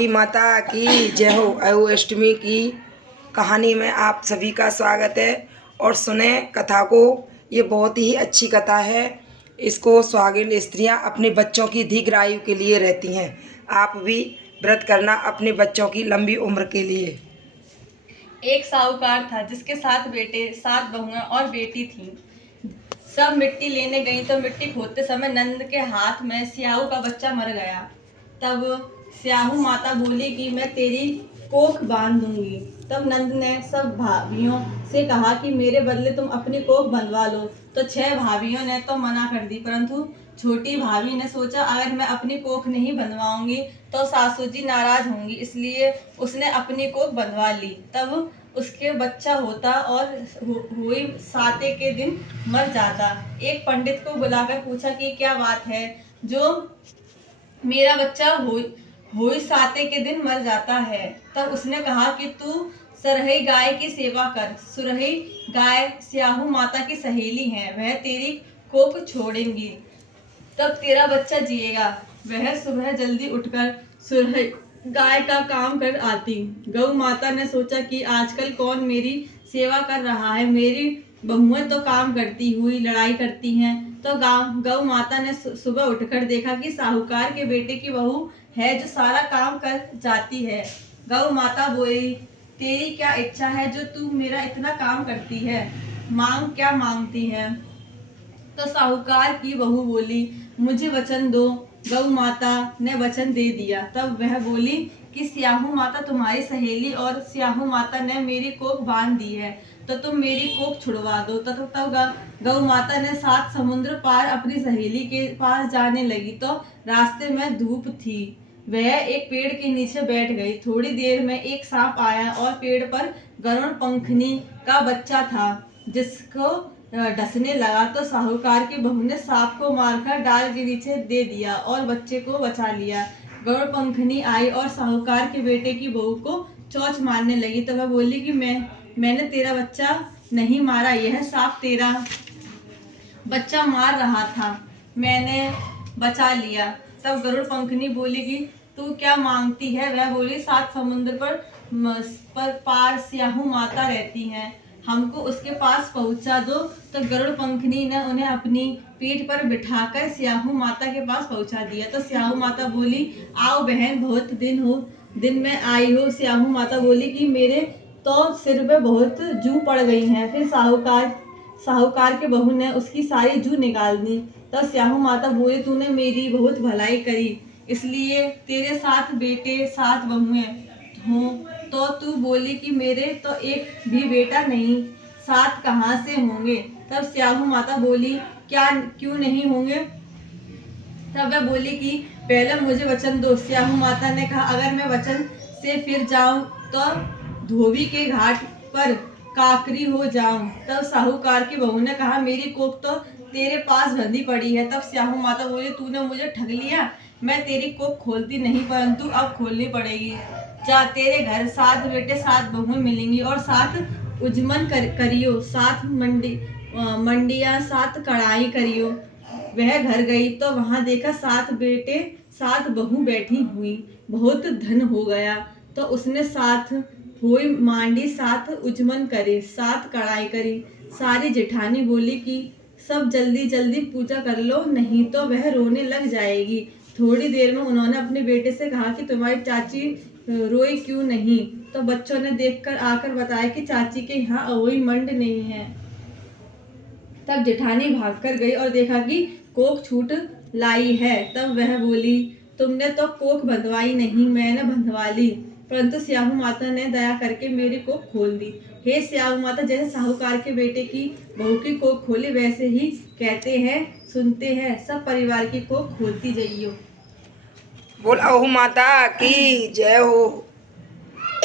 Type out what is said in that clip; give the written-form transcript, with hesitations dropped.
माता की जय हो। अष्टमी की कहानी में आप सभी का स्वागत है और सुने कथा को। ये बहुत ही अच्छी कथा है। इसको सुहागिन स्त्रियां अपने बच्चों की दीर्घायु के लिए रहती हैं। आप भी व्रत करना अपने बच्चों की लंबी उम्र के लिए। एक साहूकार था जिसके 7 बेटे 7 बहुएं और बेटी थी। सब मिट्टी लेने गई तो मिट्टी खोदते समय नंद के हाथ में स्याहू का बच्चा मर गया। तब स्याहू माता बोली कि मैं तेरी कोख बांध दूंगी। तब नंद ने सब भाभियों से कहा कि मेरे बदले तुम अपनी कोख बंधवा लो। तो 6 भाभियों ने तो मना कर दी, परंतु छोटी भाभी ने सोचा अगर मैं अपनी कोख नहीं बंधवाऊंगी तो सासू जी नाराज होंगी, इसलिए उसने अपनी कोख बंधवा ली। तब उसके बच्चा होता और हुई 7 के दिन मर जाता। एक पंडित को बुलाकर पूछा कि क्या बात है जो मेरा बच्चा हुई 7 के दिन मर जाता है। तब उसने कहा कि तू सरही गाय की सेवा कर। सुरही गाय स्याहू माता की सहेली है, वह तेरी कोख छोड़ेंगी तब तेरा बच्चा जिएगा। वह सुबह जल्दी उठकर सुरही गाय का काम कर आती। गौ माता ने सोचा कि आजकल कौन मेरी सेवा कर रहा है, मेरी बहुएं तो काम करती हुई लड़ाई करती हैं। तो गौ माता ने सुबह उठकर देखा कि साहूकार के बेटे की बहू है जो सारा काम कर जाती है। गौ माता बोली, तेरी क्या इच्छा है जो तू मेरा इतना काम करती है? मांग क्या मांगती है? तो साहूकार की बहू बोली, मुझे वचन दो। गौ माता ने वचन दे दिया। तब वह बोली कि स्याहू माता तुम्हारी सहेली और स्याहू माता ने मेरी कोख बांध दी है, तो तुम मेरी कोख छुड़वा दो। तब गौ माता ने 7 समुद्र पार अपनी सहेली के पास जाने लगी तो रास्ते में धूप थी। वह एक पेड़ के नीचे बैठ गई। थोड़ी देर में एक सांप आया और पेड़ पर गरुड़ पंखनी का बच्चा था जिसको डसने लगा। तो साहूकार की बहू ने सांप को मारकर डाल के नीचे दे दिया और बच्चे को बचा लिया। गरुड़ पंखनी आई और साहूकार के बेटे की बहू को चोंच मारने लगी। तो वह बोली कि मैंने तेरा बच्चा नहीं मारा, यह सांप तेरा बच्चा मार रहा था, मैंने बचा लिया। तब गरुड़ पंखनी बोली कि तू क्या मांगती है? वह बोली, 7 समुद्र पर पार स्याहू माता रहती हैं, हमको उसके पास पहुंचा दो। तो गरुड़ पंखनी ने उन्हें अपनी पीठ पर बिठाकर स्याहू माता के पास पहुंचा दिया। तो स्याहू माता बोली, आओ बहन, बहुत दिन में आई हो। स्याहू माता बोली कि मेरे तो सिर पे बहुत जू पड़ गई हैं। फिर साहूकार के बहू ने उसकी सारी जू निकाल दी। तो स्याहू माता बोली, तूने मेरी बहुत भलाई करी, इसलिए तेरे 7 बेटे 7 बहुएं हों, तो तू बोली कि मेरे तो एक भी बेटा नहीं, 7 कहाँ से होंगे? तब स्याहू माता बोली, क्यों नहीं होंगे? तब वह बोली कि पहले मुझे वचन दो। स्याहू माता ने कहा, अगर मैं वचन से फिर जाऊं तो धोबी के घाट पर काकरी हो जाऊं। तब साहूकार की बहू ने कहा, मेरी कोख तो तेरे पास बंधी पड़ी है। तब स्याहू माता बोली, तूने मुझे ठग लिया, मैं तेरी कोख खोलती नहीं, परंतु अब खोलनी पड़ेगी। जा, तेरे घर 7 बेटे 7 बहुएं मिलेंगी और 7 उजमन करियो, 7 मंडियां 7 कढ़ाई करियो। वह घर गई तो वहां देखा 7 बेटे 7 बहू बैठी हुई, बहुत धन हो गया। तो उसने 7 हुई मांडी 7 उजमन करे, 7 कढ़ाई करी। सारी जेठानी बोली कि सब जल्दी जल्दी पूजा कर लो, नहीं तो वह रोने लग जाएगी। थोड़ी देर में उन्होंने अपने बेटे से कहा कि तुम्हारी चाची रोई क्यों नहीं? तो बच्चों ने देखकर आकर बताया कि चाची के यहाँ अवोई मंड नहीं है। तब जेठानी भागकर गई और देखा कि कोख छूट लाई है। तब वह बोली, तुमने तो कोख बंधवाई नहीं, मैंने बंधवा ली, परंतु स्याहू माता ने दया करके मेरी कोख खोल दी। हे स्याहू माता, जैसे साहूकार के बेटे की बहू की कोख खोली, वैसे ही कहते हैं सुनते हैं, सब परिवार की कोख खोलती जाइयो। बोल अहू माता की जय हो।